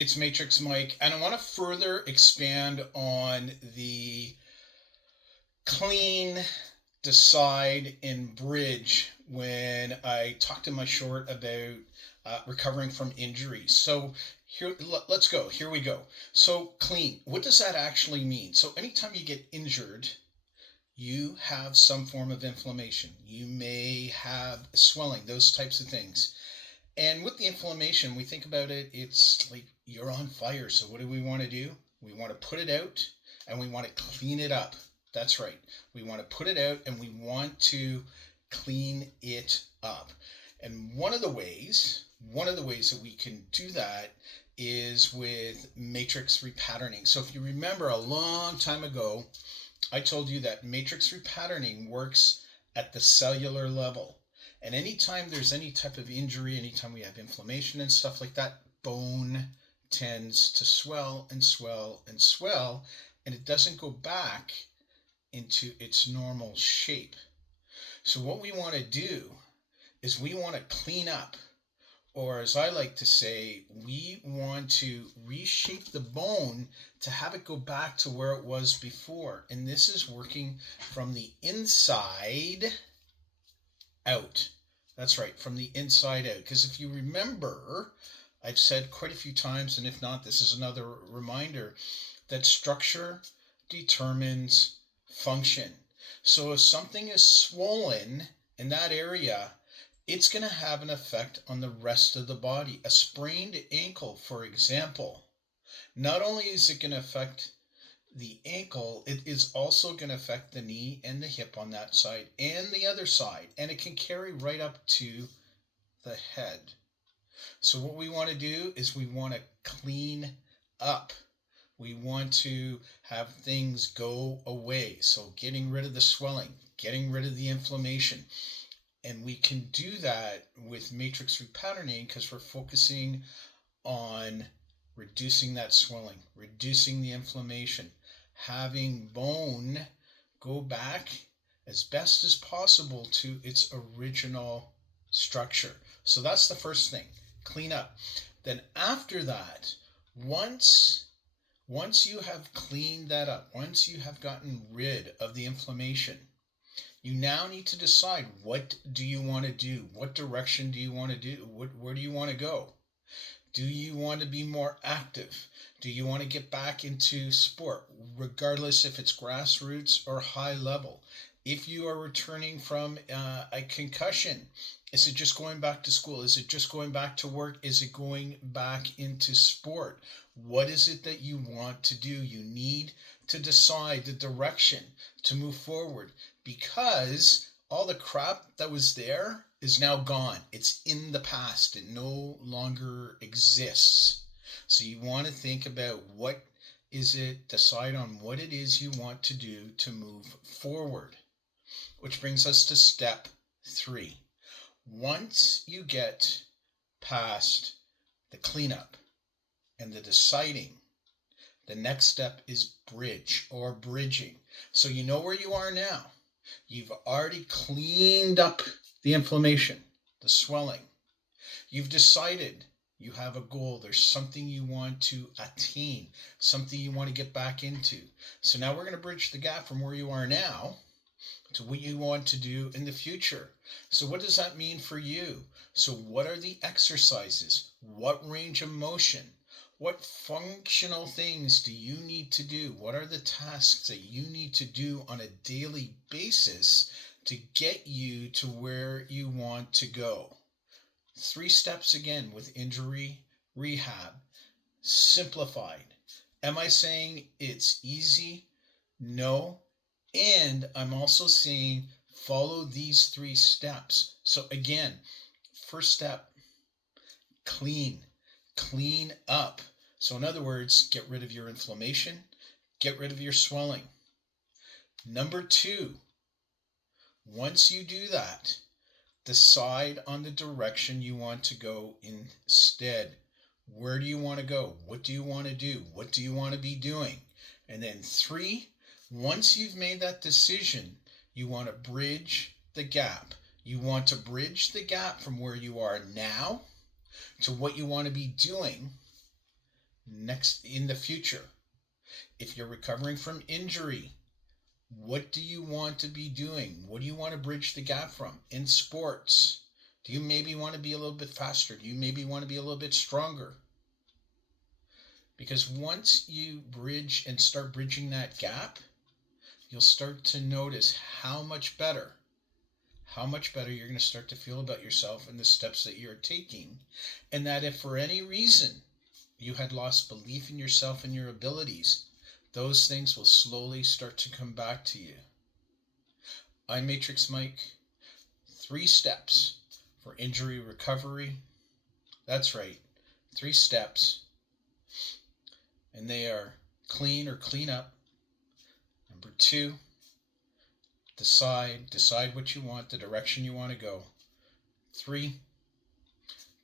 It's Matrix Mike, and I want to further expand on the clean, decide, and bridge when I talked in my short about recovering from injuries. So here, let's go. Here we go. So clean. What does that actually mean? So anytime you get injured, you have some form of inflammation. You may have swelling, those types of things. And with the inflammation, we think about it, it's like you're on fire. So what do we want to do? We want to put it out and we want to clean it up. That's right. We want to put it out and we want to clean it up. And one of the ways that we can do that is with matrix repatterning. So if you remember a long time ago, I told you that matrix repatterning works at the cellular level. And anytime there's any type of injury, anytime we have inflammation and stuff like that, bone tends to swell and swell and swell, and it doesn't go back into its normal shape. So, what we want to do is we want to clean up, or as I like to say, we want to reshape the bone to have it go back to where it was before. And this is working from the inside out. That's right, from the inside out. Because if you remember, I've said quite a few times, and if not, this is another reminder that structure determines function. So if something is swollen in that area, it's going to have an effect on the rest of the body. A sprained ankle, for example, not only is it going to affect the ankle, it is also going to affect the knee and the hip on that side and the other side, and it can carry right up to the head. So, what we want to do is we want to clean up. We want to have things go away. So, getting rid of the swelling, getting rid of the inflammation. And we can do that with matrix repatterning because we're focusing on reducing that swelling, reducing the inflammation, having bone go back as best as possible to its original structure. So that's the first thing, clean up. Then after that, once once you have cleaned that up, once you have gotten rid of the inflammation, you now need to decide, what do you want to do? What direction do you want to do? Where do you want to go? Do you want to be more active? Do you want to get back into sport, regardless if it's grassroots or high level? If you are returning from a concussion, is it just going back to school? Is it just going back to work? Is it going back into sport? What is it that you want to do? You need to decide the direction to move forward, because all the crap that was there is now gone. It's in the past. It no longer exists. So you want to think about what is it, decide on what it is you want to do to move forward. Which brings us to step 3. Once you get past the cleanup and the deciding, the next step is bridge or bridging. So you know where you are now. You've already cleaned up the inflammation, the swelling. You've decided you have a goal. There's something you want to attain, something you want to get back into. So now we're going to bridge the gap from where you are now to what you want to do in the future. So, what does that mean for you? So, what are the exercises? What range of motion? What functional things do you need to do? What are the tasks that you need to do on a daily basis to get you to where you want to go? 3 steps again with injury rehab, simplified. Am I saying it's easy? No. And I'm also saying follow these 3 steps. So again, first step, clean, clean up. So in other words, get rid of your inflammation, get rid of your swelling. Number 2, once you do that, decide on the direction you want to go instead. Where do you want to go? What do you want to do? What do you want to be doing? And then 3, once you've made that decision, you want to bridge the gap. You want to bridge the gap from where you are now to what you want to be doing next in the future. If you're recovering from injury, what do you want to be doing? What do you want to bridge the gap from? In sports, do you maybe want to be a little bit faster? Do you maybe want to be a little bit stronger? Because once you bridge and start bridging that gap, you'll start to notice how much better you're going to start to feel about yourself and the steps that you're taking. And that if for any reason you had lost belief in yourself and your abilities, those things will slowly start to come back to you. I'm Matrix Mike. 3 steps for injury recovery. That's right, 3 steps. And they are clean or clean up. Number 2, decide what you want, the direction you want to go. 3,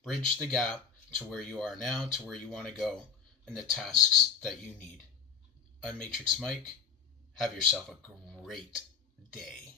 bridge the gap to where you are now, to where you want to go, and the tasks that you need. I'm Matrix Mike. Have yourself a great day.